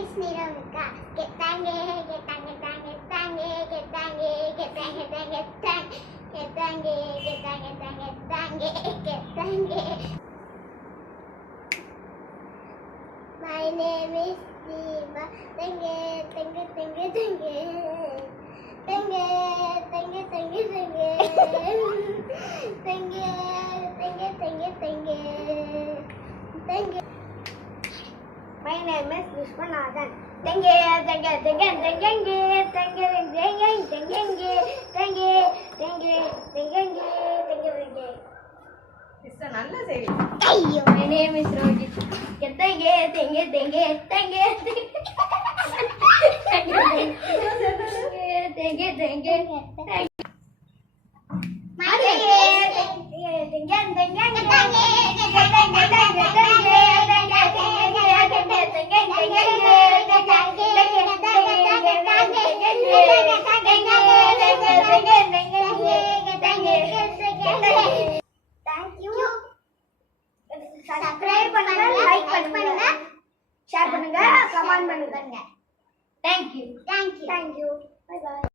is Niramika. Getange, getange, tange, tange, getange, getange, tange, tange, getange, getange, tange, tange, getange. My name is Diva. Tange, tange, tange, tange. Tange, tange, tange, tange. Tange, tange, tange, tange. Tange. My name is Vishwanathan. Tange, tange, tange, tange, tange, tange, tange, tange, tange, tange, tange, tange. It's a நல்ல செய்தி. Ayyo, my name is Rojit. Tange, tange, tange, tange, tange, tange, tange. My name is subscribe பண்ணுங்க, like பண்ணுங்க, share பண்ணுங்க, comment பண்ணுங்க. Thank you. Bye bye.